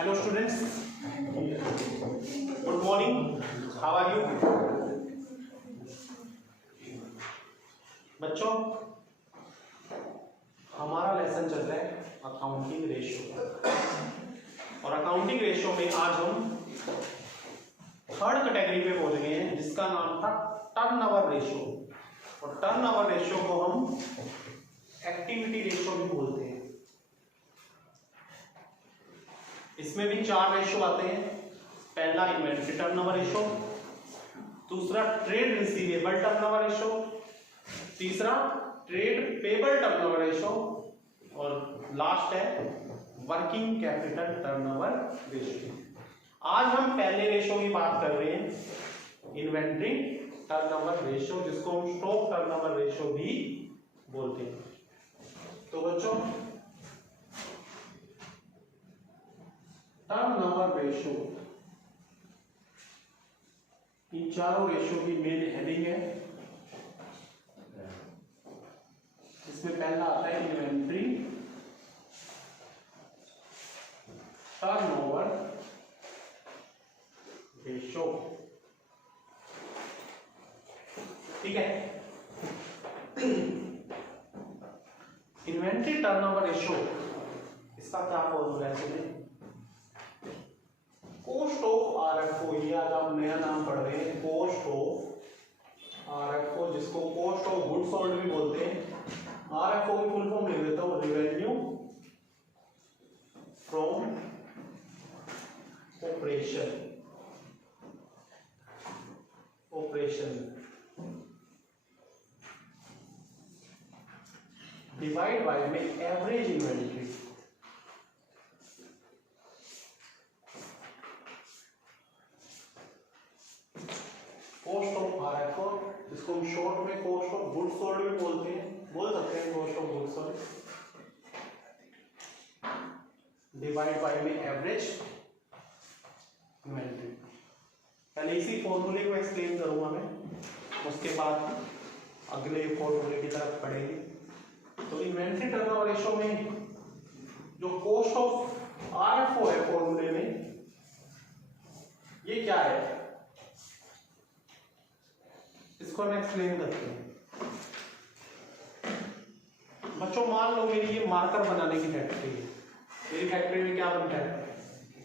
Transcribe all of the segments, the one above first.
Hello students, good morning, how are you? बच्चों, हमारा lesson चल रहा है अकाउंटिंग रेशियो और अकाउंटिंग रेशियो में आज हम थर्ड कैटेगरी पे पहुंच गए हैं जिसका नाम था टर्नओवर रेशियो। और टर्नओवर रेशियो को हम एक्टिविटी रेशियो भी बोलते हैं। इसमें भी चार रेशियो आते हैं। पहला इन्वेंट्री टर्नओवर रेशियो, दूसरा ट्रेड रिसीवेबल टर्नओवर रेशियो, तीसरा ट्रेड पेबल टर्नओवर रेशियो और लास्ट है वर्किंग कैपिटल टर्नओवर रेशियो। आज हम पहले रेशियो की बात कर रहे हैं, इन्वेंट्री टर्नओवर रेशियो, जिसको हम स्टॉक टर्नओवर रेशियो भी बोलते हैं। तो बच्चों, टर्नओवर रेशियो, इन चारों रेशियो की मेन हेडिंग है। इसमें पहला आता है इन्वेंट्री टर्नओवर रेशियो। ठीक है, इन्वेंट्री टर्नओवर रेशियो, इसका क्या फॉर्मूला है? कॉस्ट ऑफ आरएफओ, ये आज आप नया नाम पढ़ रहे हैं, कॉस्ट ऑफ आरएफओ, जिसको कॉस्ट ऑफ गुड्स सोल्ड भी बोलते हैं। आरएफओ की फुल फॉर्म लिख देता हूं, revenue from operation divide by में average inventory. Cost of RFO, जिसको हम शॉर्ट में कॉस्ट ऑफ गुड्स सोल्ड भी बोलते हैं, बोल सकते हैं cost of goods sold, divide by में एवरेज इन्वेंट्री। पहले इसी फॉर्मूले को एक्सप्लेन करूंगा मैं, उसके बाद अगले फॉर्मूले की तरफ पढ़ेंगे। तो इन्वेंट्री टर्नओवर रेशियो में जो कॉस्ट ऑफ आरएफओ है फॉर्मूले में, ये क्या है, इसको हम एक्सप्लेन करते हैं। बच्चों, मान लो मेरी ये मार्कर बनाने की फैक्ट्री है। मेरी फैक्ट्री में क्या बनता है?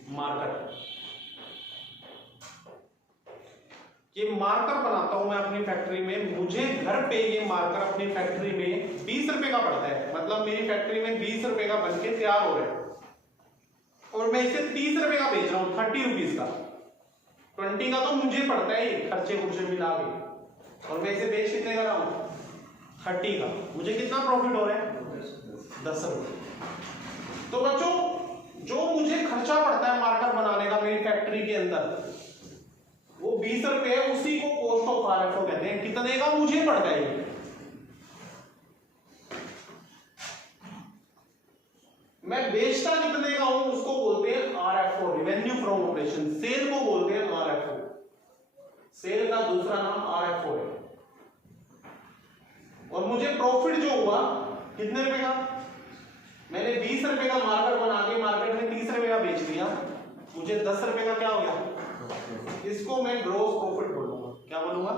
मार्कर। ये मार्कर बनाता हूं मैं अपनी फैक्ट्री में। मुझे घर पे ये मार्कर अपनी फैक्ट्री में 20 रुपए का पड़ता है। मतलब मेरी फैक्ट्री में 20 रुपए का बनके तैयार हो रहा है और मैं इसे 30 रुपए का बेच रहा हूं, 30 रुपीज का। 20 का तो मुझे पड़ता है खर्चे खुर्चे मिला के, और मैं इसे बेच कितने का रहा हूं? 30 का। मुझे कितना प्रॉफिट हो रहा है? 10 रुपए। तो बच्चों, जो मुझे खर्चा पड़ता है मार्कर बनाने का मेरी फैक्ट्री के अंदर, वो 20 रुपए है, उसी को कॉस्ट ऑफ आरएफओ कहते हैं। कितने का मुझे पड़ता है ये? मैं बेचता कितने का हूं उसको बोलते हैं RFO, revenue from operation. Sale को बोलते हैं आरएफओ। सेल का दूसरा नाम आरएफओ है। और मुझे प्रॉफिट जो हुआ कितने रुपए का? मैंने 20 रुपए का मार्कर बना के मार्केट में 30 रुपए का बेच दिया, मुझे 10 रुपए का क्या हो गया? इसको मैं ग्रॉस प्रॉफिट बोलूंगा। क्या बोलूंगा?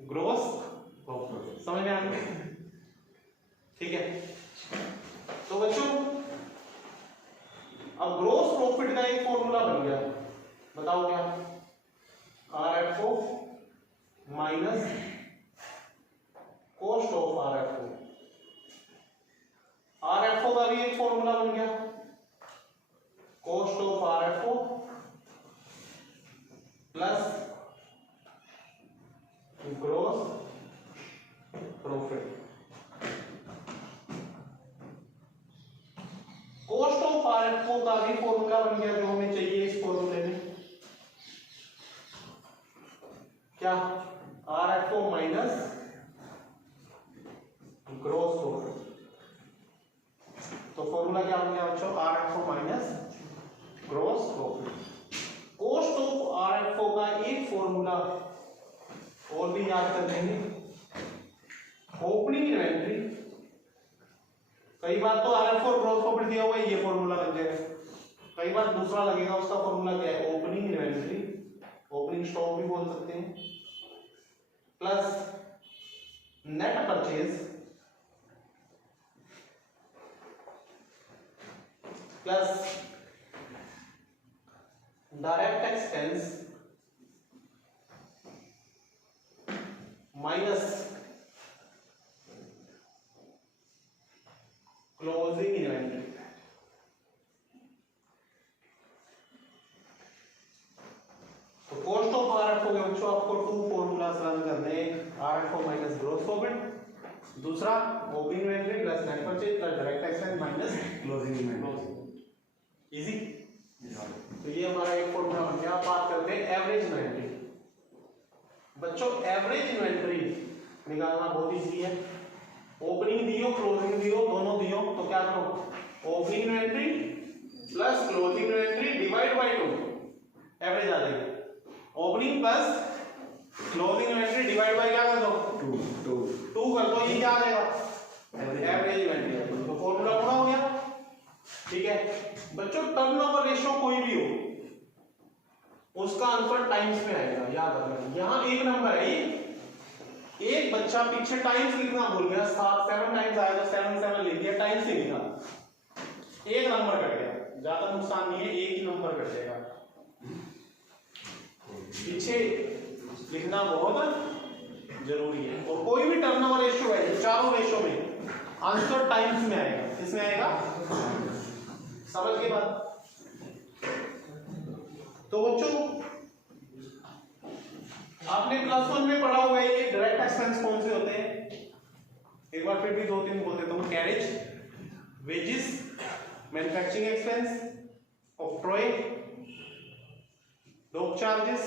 Gross profit. समझ में आ गया? ठीक है। तो बच्चों, अब ग्रॉस प्रॉफिट का एक फॉर्मूला बन गया, बताओ क्या? RFO minus cost of RFO. RFO का भी एक फॉर्मूला बन गया, cost of RFO plus gross profit. Cost of RFO का भी फॉर्मूला बन गया जो हमें चाहिए इस फॉर्मूले में। क्या? RFO minus gross profit. तो फॉर्मूला क्या बन गया बच्चों? RFO minus gross profit. Cost of RFO का एक फॉर्मूला और भी याद कर लेंगे, ओपनिंग इन्वेंट्री। कई बार तो आरएफओ और ग्रॉस प्रॉफिट दिया हुआ है, ये फॉर्मूला बन जाएगा। कई बार दूसरा लगेगा, उसका फॉर्मूला क्या है, ओपनिंग इन्वेंट्री, ओपनिंग स्टॉक भी बोल सकते हैं, plus net purchase plus direct expense minus closing inventory. तो कॉस्ट ऑफ आरएफओ के बच्चों आपको टू फॉर्मूलास रन करने हैं, आरएफओ माइनस ग्रॉस प्रॉफिट, दूसरा opening inventory plus net purchase plus direct expense minus closing inventory. Easy. तो ये हमारा एक फॉर्मूला बन गया। बात करते हैं एवरेज इन्वेंट्री। बच्चों एवरेज इन्वेंट्री निकालना बहुत इजी है। ओपनिंग दियो क्लोजिंग दियो दोनों दियो तो क्या करो, opening inventory plus closing inventory divide by 2 average आ जाएगी। Opening plus closing inventory divide by क्या कर दो, 2 कर दो, ये क्या आ जाएगा, एवरेज इन्वेंट्री। तो फॉर्मूला पूरा हो गया। ठीक है बच्चों, टर्नओवर रेशियो कोई भी हो उसका आंसर टाइम्स में आएगा, याद रखना। यहां एक नंबर है, एक बच्चा पीछे टाइम्स लिखना भूल गया, 7 टाइम्स आया तो 7 लिख दिया, टाइम्स ही लिखा, एक नंबर कट गया, ज्यादा नुकसान नहीं है, एक ही नंबर कट जाएगा। पीछे लिखना बहुत जरूरी है। और कोई भी टर्नओवर रेशियो है, चारों रेशियो में आंसर टाइम्स में आएगा। किसमें आएगा, समझ के बाद। तो बच्चों आपने क्लास 1 में पढ़ा हुआ है ये डायरेक्ट एक्सपेंस कौन से होते हैं, एक बार फिर भी 2-3 बोलते तो carriage, wages, manufacturing expense, octroi, dock charges,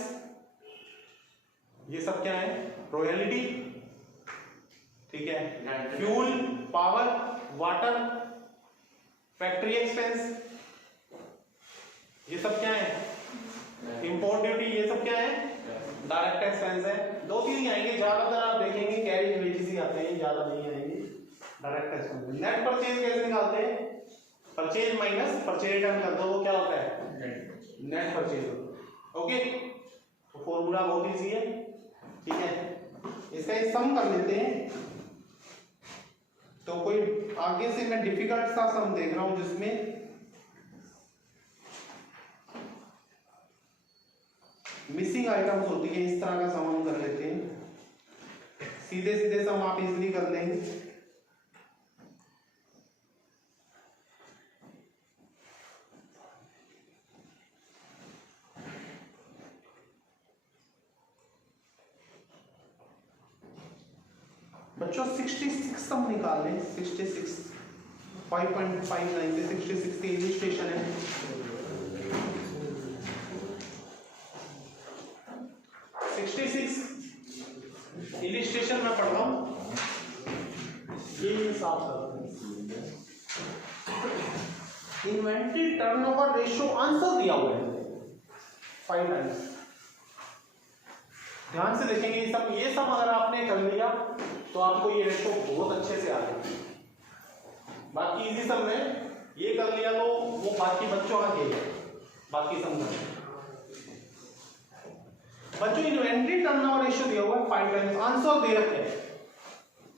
ये सब क्या है, रॉयल्टी, ठीक है, fuel, power, water, factory expense, ये सब क्या है, इंपोर्ट ड्यूटी, ये सब क्या है, डायरेक्ट एक्सपेंस है। 2-3 ही आएंगे, ज्यादातर आप देखेंगे कैरेज वेजेस ही आते हैं, ज्यादा नहीं आएंगे डायरेक्ट एक्सपेंस। नेट परचेज कैसे निकालते हैं, परचेज माइनस परचेज रिटर्न कर दो, वो क्या होता है, नेट परचेज। ओके, तो फॉर्मूला बहुत इजी है। ठीक है, इसका एक सम कर लेते हैं। तो कोई आगे से मैं डिफिकल्ट सा सम देख रहा हूं जिसमें मिसिंग आइटम्स होती है, इस तरह का सम हम कर लेते हैं। सीधे सीधे सम आप इजीली कर लेंगे। बच्चों 66 सम निकाल लें, 66 5.59 से 66 की इलिस्ट्रेशन है। 66 इलिस्ट्रेशन में पढ़ रहा हूं, ये हिसाब से इन्वेंट्री टर्नओवर रेशियो आंसर दिया हुआ है 5 टाइम्स। ध्यान से देखेंगे ये सब अगर आपने कर लिया तो आपको ये रेशो बहुत अच्छे से आ जाएगी। बाकी इजी सब में ये कर लिया तो वो बाकी बच्चों का खेल है, बाकी समझ। बच्चों इन्वेंट्री टर्नओवर रेशियो दिया हुआ है 5 टाइम्स, आंसर दे रखे हैं,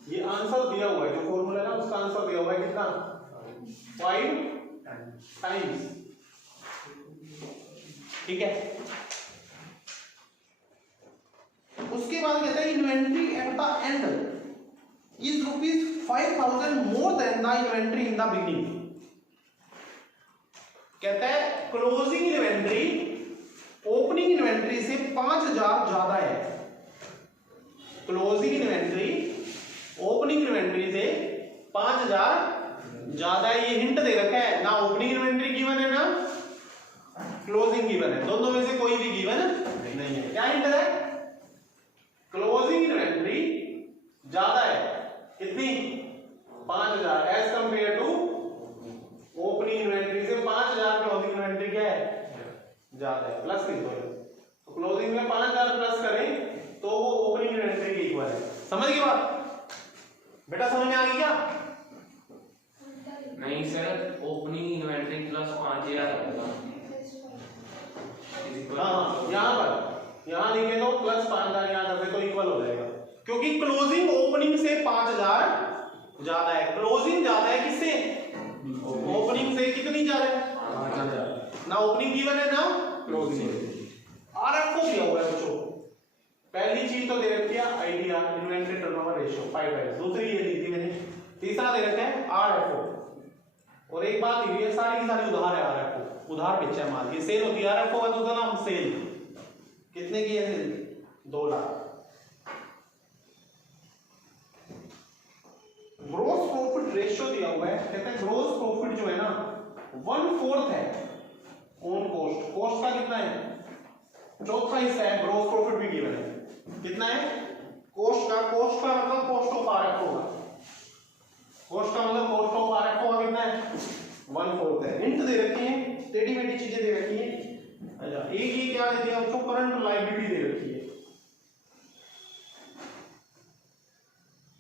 ये आंसर दिया हुआ है, जो फॉर्मूला है ना उसका आंसर दिया हुआ है कितना, 5 टाइम्स। ठीक है, उसके बाद कहते हैं inventory at the end is ₹5,000 more than the inventory in the beginning। कहता है क्लोजिंग इन्वेंट्री ओपनिंग इन्वेंट्री से 5,000 ज्यादा है। क्लोजिंग इन्वेंट्री ओपनिंग इन्वेंट्री से 5,000 ज्यादा है। ये हिंट दे रखा है, ना ओपनिंग इन्वेंट्री गिवन है ना क्लोजिंग गिवन है, दोनों में से कोई भी गिवन नहीं है। क्या हिंट है, क्लोजिंग इन्वेंट्री ज्यादा है, कितनी, 5,000 as compare to opening inventory से 5,000 क्लोजिंग इन्वेंट्री क्या है, ज्यादा है, प्लस लिख दो। तो क्लोजिंग में 5,000 प्लस करें तो वो ओपनिंग इन्वेंट्री के इक्वल है। समझ गए बात बेटा, समझ में आ गई क्या? नहीं सर, ओपनिंग इन्वेंट्री प्लस 5,000 होगा। हाँ यहाँ पर यहाँ लिखे तो प्लस 5000 यहाँ कर दे तो इक्वल हो जाएगा, क्योंकि क्लोजिंग ओपनिंग से 5000 ज्यादा है। क्लोजिंग ज्यादा है किससे? ओपनिंग से। कितनी ज्यादा है? 5000। ना ओपनिंग गिवन है ना क्लोजिंग। आरएफओ दिया हुआ है बच्चों। पहली चीज तो दे रखी है IDR, inventory turnover ratio 5x। दूसरी ये दी थी मैंने। तीसरा दे रखा है आरएफओ। और एक बात दी हुई है सारी की सारी उधार है आरएफओ, उधार बेचा है माल। ये सेल होती है आरएफओ है तो उसका नाम सेल। कितने की है sale? 2 lakh. Gross profit ratio दिया हुआ है, कहते हैं ग्रोस प्रॉफिट जो है ना 1/4 है ऑन कॉस्ट। कॉस्ट का कितना है? चौथा हिस्सा है। ग्रोस प्रॉफिट भी गिवन है। कितना है? कॉस्ट का मतलब कॉस्ट ऑफ आरएफओ होगा। कॉस्ट का मतलब कॉस्ट ऑफ आरएफओ का कितना है? 1/4 है। हिंट दे रखी है, टेढ़ी मेढ़ी चीजें दे रखी है। अच्छा एक ही क्या दे दिया बच्चों? करंट लायबिलिटी दे रखी है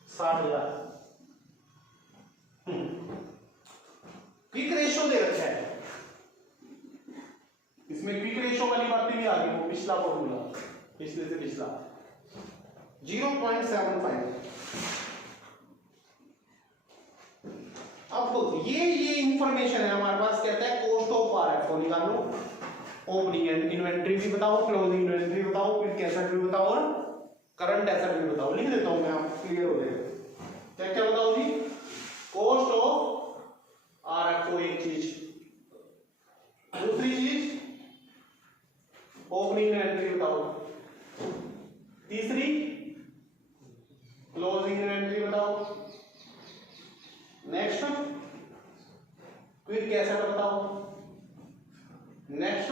60,000। क्विक रेशियो दे रखा है। इसमें क्विक रेशियो वाली बातें भी आ गई, वो पिछला फॉर्मूला, पिछले से पिछला 0.75। अब ये इंफॉर्मेशन है हमारे पास। कहता है कॉस्ट ऑफ आरएफओ निकालो, ओपनिंग इन्वेंटरी भी बताओ, क्लोजिंग इन्वेंटरी बताओ, क्विक एसेट भी बताओ और करंट एसेट भी बताओ। लिख देता हूं मैं, आप क्लियर हो जाएगा। क्या क्या बताओ जी? कॉस्ट ऑफ आरएफओ एक चीज, दूसरी चीज ओपनिंग इन्वेंटरी बताओ, तीसरी क्लोजिंग इन्वेंटरी बताओ, नेक्स्ट क्विक एसेट बताओ, नेक्स्ट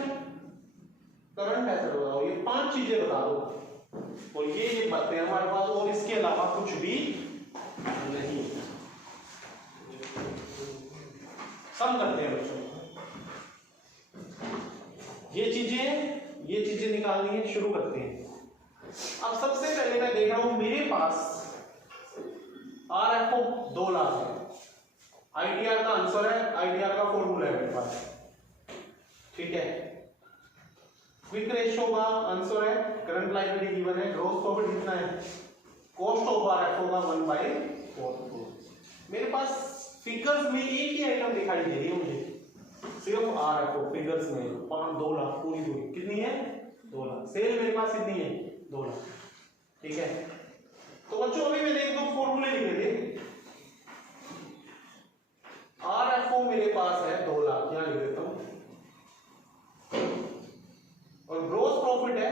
करंट एसेट बताओ। ये 5 चीजें बता दो और ये बातें हैं हमारे पास, और इसके अलावा कुछ भी नहीं। सम करते हैं बच्चों। ये चीजें निकालनी है, शुरू करते हैं। अब सबसे पहले मैं देख रहा हूं मेरे पास आरएफओ 2 लाख है। आईटीआर का आंसर है, आईटीआर का फॉर्मूला है मेरे पास, ठीक है। क्विक रेशियो का आंसर है, करंट लायबिलिटी गिवन है, ग्रॉस प्रॉफिट कितना है, कॉस्ट ऑफ आरएफओ का 1/4। मेरे पास फिगर्स में एक ही आइटम दिखाई दे रही है मुझे, सिर्फ आरएफओ फिगर्स में 2 लाख पूरी कितनी है? 2 लाख। सेल मेरे पास कितनी है? 2 लाख, ठीक है। तो बच्चों अभी मैंने एक 2 फॉर्मूले लिखे थे। आरएफओ मेरे पास है 2 लाख, यहां लिख देता हूं, और ग्रोस प्रॉफिट है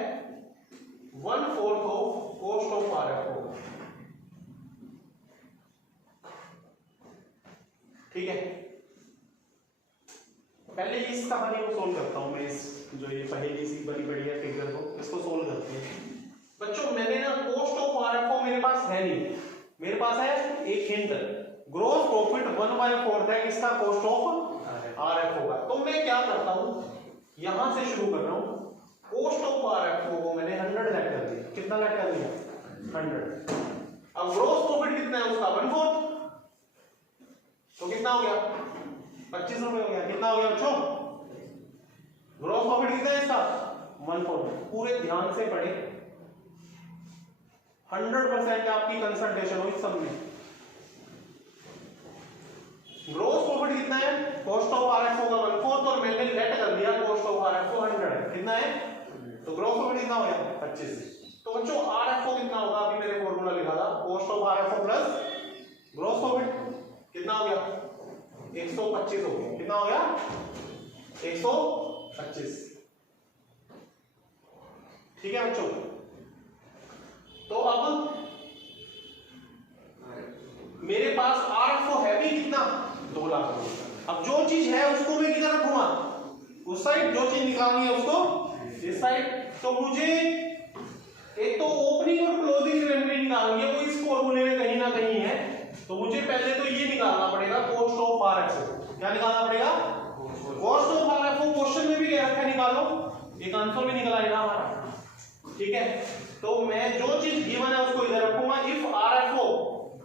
1/4 ऑफ कॉस्ट ऑफ आरएफओ, ठीक है। पहले इस कहानी को सोल्व करता हूं मैं, इस जो ये पहली सी बड़ी बढ़िया फिगर को, इसको सोल्व करते हैं बच्चों। मैंने ना कॉस्ट ऑफ आरएफओ मेरे पास है नहीं, मेरे पास है एक हिंट, ग्रोस प्रॉफिट 1/4 है इसका कॉस्ट ऑफ आरएफओ का। तो मैं क्या करता हूं, यहां से शुरू कर रहा हूं। कॉस्ट ऑफ आरएफओ को मैंने 100 लेट कर दिया। कितना लेट कर दिया? 100। अब ग्रोस प्रॉफिट कितना है उसका? 1/4, तो कितना हो गया? 25 रुपए हो गया। कितना हो गया बच्चों? ग्रोस प्रॉफिट कितना है इसका? 1/4। पूरे ध्यान से पढ़े, 100% आपकी कंसंट्रेशन हो इस सब में। ग्रोस प्रॉफिट कितना है? कॉस्ट ऑफ आरएफओ का 1/4, और मैंने लेट कर दिया कॉस्ट ऑफ आरएफओ 100 है। कितना है? तो ग्रोस प्रॉफिट कितना हो गया? 25। तो बच्चों आरएफओ कितना होगा? अभी मैंने फॉर्मूला लिखा था, cost of RFO plus gross profit कितना हो गया? 125 हो गया। कितना हो गया? 125, ठीक है बच्चों। तो अब मेरे पास आरएफओ है भी कितना? 2 लाख। अब जो चीज है उसको मैं किधर रखूंगा? उस साइड। जो चीज निकालनी है उसको इस साइड। तो मुझे एक तो ओपनिंग और क्लोजिंग इन्वेंटरी निकालनी है, वो इस फॉर्मूले में कहीं ना कहीं है। तो मुझे पहले तो ये निकालना पड़ेगा, कॉस्ट ऑफ आरएफओ। क्या निकालना पड़ेगा? Cost of RFO. क्वेश्चन में भी कह रखा है निकालो, एक आंसर भी निकल आएगा हमारा, ठीक है। तो मैं जो चीज गिवन है उसको इधर रखूंगा। इफ आरएफओ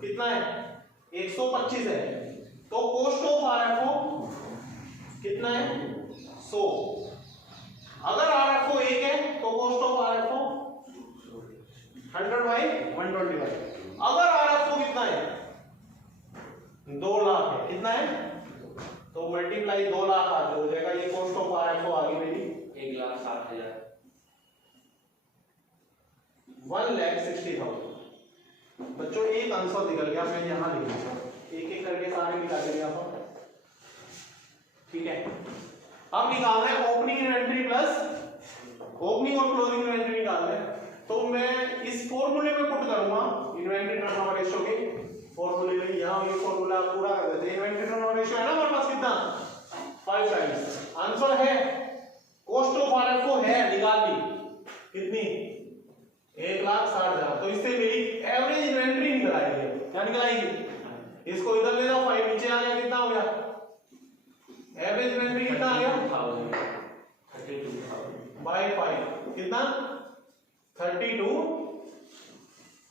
कितना है? 125 है, तो कॉस्ट ऑफ आरएफओ कितना है? 100। अगर आरएफओ 1 कॉस्ट ऑफ आरएफओ 100/125। अगर आरएफओ कितना है 2 लाख है, कितना है तो मल्टीप्लाई 2 लाख आ हो जाएगा। ये कॉस्ट ऑफ आरएफओ आ गई मेरी 1,60,000 1,60,000। बच्चों एक आंसर निकल गया, मैं यहां लिख दूंगा एक एक करके सारे निकाल देंगे आप, ठीक है। अब निकालना है ओपनिंग इन्वेंटरी प्लस ओपनिंग और क्लोजिंग इन्वेंटरी निकालना है। तो मैं इस फॉर्मूले में पुट करूंगा इन्वेंटरी टर्नओवर रेशियो के फॉर्मूले में। यहां ये फॉर्मूला पूरा कर देते हैं। इन्वेंटरी टर्नओवर रेशियो है ना हमारे पास कितना 5 टाइम्स। आंसर है कॉस्ट ऑफ आरएफओ है निकाल ली कितनी 1,60,000। तो इससे मेरी एवरेज इन्वेंटरी निकल आएगी। क्या निकल आएगी इसको इधर ले जाओ 5 नीचे आ गया, कितना हो गया एवरेज इन्वेंटरी कितना आ गया 32,000/5 कितना 32।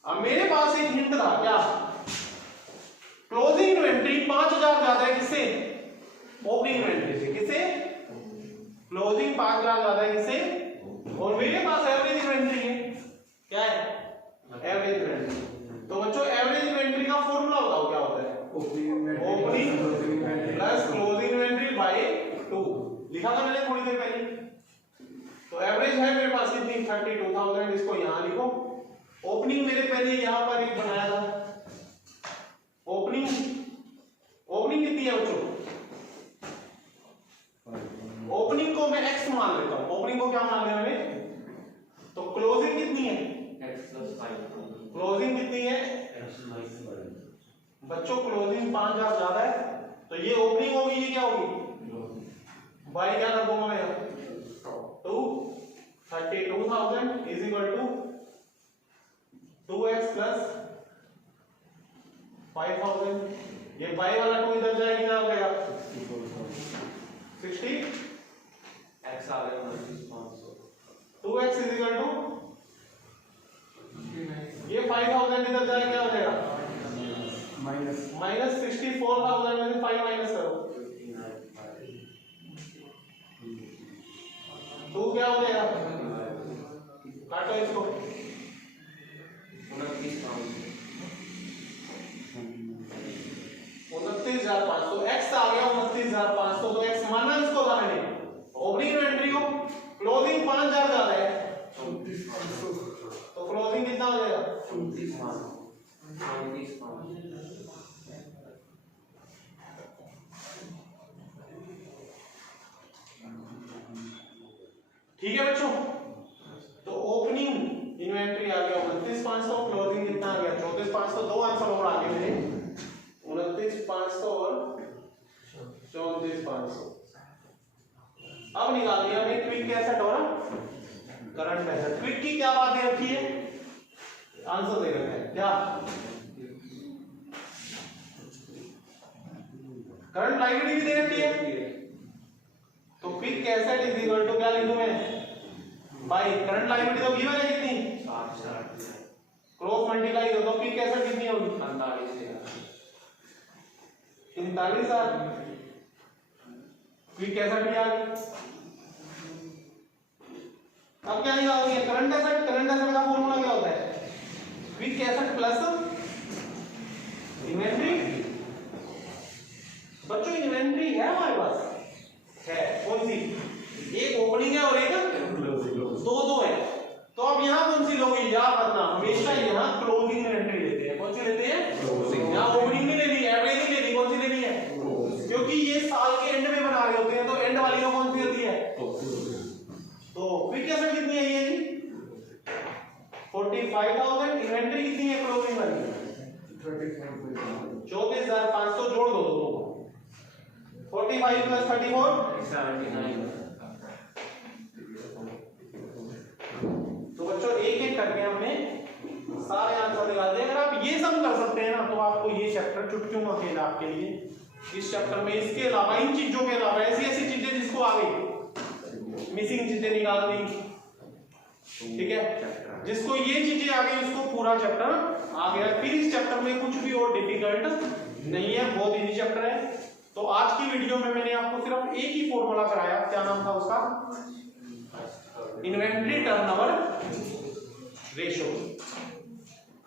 अब मेरे पास एक हिंट था क्या क्लोजिंग इन्वेंटरी 5,000 ज्यादा है किससे ओपनिंग इन्वेंटरी से, किससे क्लोजिंग 5,000 ज्यादा है किससे, और मेरे पास एवरेज इन्वेंटरी है क्या है एवरेज इन्वेंटरी। तो बच्चों एवरेज इन्वेंटरी का फॉर्मूला बताओ क्या होता है opening plus closing inventory by 2 लिखा था मैंने थोड़ी देर पहले। तो एवरेज है मेरे पास कितनी 32,000, इसको यहां लिखो। ओपनिंग मेरे पहले यहां पर एक बनाया था ओपनिंग कितनी है बच्चों ओपनिंग को मैं x मान लेता हूं। ओपनिंग को क्या मान लिया मैंने तो क्लोजिंग कितनी है क्लोजिंग कितनी है बच्चों क्लोजिंग 5,000 ज्यादा है तो ये ओपनिंग होगी ये क्या होगी बाई क्या कर दूंगा मैं 32,000 is equal to 2x plus 5,000। ये बाई वाला 2 इधर जाएगी क्या हो गया 60 x आ गया 500 2x इज इक्वल टू ये 5,000 इधर जाए क्या हो जाएगा माइनस 64,000 में से 5 माइनस करो तो क्या हो जाएगा काटो इसको 29,500 x आ गया 29,500। तो x माना इसको था मैंने ओपनिंग इन्वेंटरी को क्लोजिंग 5,000 ज्यादा है तो क्लोजिंग कितना हो जाएगा 34,500 ठीक है बच्चों। तो ओपनिंग इन्वेंटरी आ गया 29,500 क्लोजिंग कितना आ गया 34,500। दो आंसर और आ गए मेरे 29,500 और 34,500। अब निकाल दिया हमने क्विक एसेट और करंट एसेट। क्विक की क्या बात है रखी है आंसर दे रखा है क्या करंट लायबिलिटी भी दे रखी है। तो quick asset is equal to क्या लिखूं मैं बाय करंट लायबिलिटी तो गिवन है कितनी 60,000 क्रॉस मल्टीप्लाई करो तो क्विक एसेट कितनी होगी 43,000। क्विक एसेट भी आ गई। अब क्या निकालोगे करंट एसेट का फॉर्मूला क्या होता है क्विक एसेट प्लस इन्वेंटरी। बच्चों इन्वेंटरी है हमारे पास है कौन सी एक ओपनिंग है और एक दो है। तो अब यहां कौन सी लोगे याद रखना हमेशा यहां क्लोजिंग इन्वेंटरी लेते हैं। कौन सी लेते हैं यहां ओपनिंग नहीं लेनी एवरेज नहीं लेनी। कौन सी लेनी है क्योंकि ये साल के एंड में बना रहे होते हैं तो एंड वाली को कौन सी होती है तो क्विक एसेट कितनी है ये जी 45,000। इन्वेंटरी कितनी है क्लोजिंग वाली 34,500 जोड़ दो दोनों को 45 प्लस 34 79। तो बच्चों एक एक करके हमने सारे आंसर निकाल दिए। अगर आप ये सब कर सकते हैं ना तो आपको ये चैप्टर चुटकियों में खेला आपके लिए। इस चैप्टर में इसके अलावा इन चीजों के अलावा ऐसी ऐसी चीजें जिसको आ गई मिसिंग चीजें निकाल दी ठीक है जिसको ये चीजें आ गई उसको पूरा चैप्टर आ गया। फिर इस चैप्टर में कुछ भी और डिफिकल्ट नहीं है बहुत इजी चैप्टर है। तो आज की वीडियो में मैंने आपको सिर्फ एक ही फॉर्मूला कराया क्या नाम था उसका inventory turnover ratio,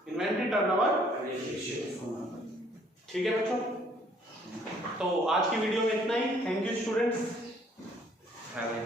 inventory turnover ratio. ठीक है बच्चों, तो आज की वीडियो में इतना ही। Thank you students. Have A